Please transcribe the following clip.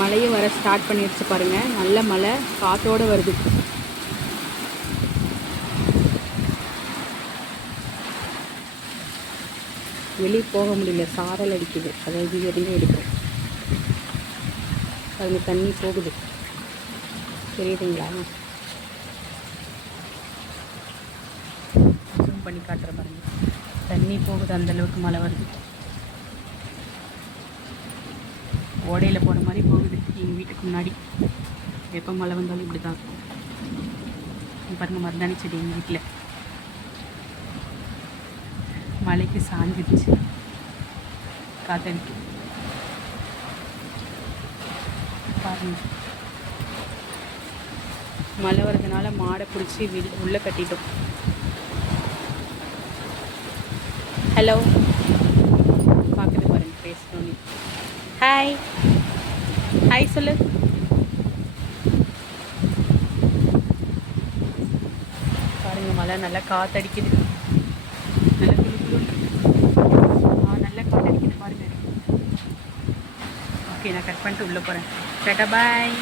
மழையும் வர ஸ்டார்ட் பண்ணிடுச்சு பாருங்கள். நல்ல மழை காற்றோடு வருது. வெளியே போக முடியல, சாரல் அடிக்குது. அதாவது எதையும் எடுக்கிறேன் பாருங்க, தண்ணி போகுது, தெரியுதுங்களா? ஜூம் பண்ணி காட்டுற பாருங்க, தண்ணி போகுது, அந்தளவுக்கு மழை வருது. ஓடையில் போகிற மாதிரி போகுது எங்கள் வீட்டுக்கு முன்னாடி. எப்போ மழை வந்தாலும் இப்படி தான் இருக்கும். பாருங்கள், மருதாணி செடி எங்கள் வீட்டில் மழைக்கு சாஞ்சிடுச்சு, காத்தடிக்கு பாருங்கள். மழை வரதுனால மாடை பிடிச்சி உள்ளே கட்டிட்டோம். ஹலோ பார்க்குது பாருங்கள், பேசணும். ஹாய் ஹாய் சொல்லு. பாருங்கள், மழை நல்லா காற்றடிக்குது, நல்லா நல்லா காற்றடிக்குது பாருங்கள். ஓகே, நான் கட் பண்ணிட்டு உள்ளே போகிறேன். டாடா பாய்.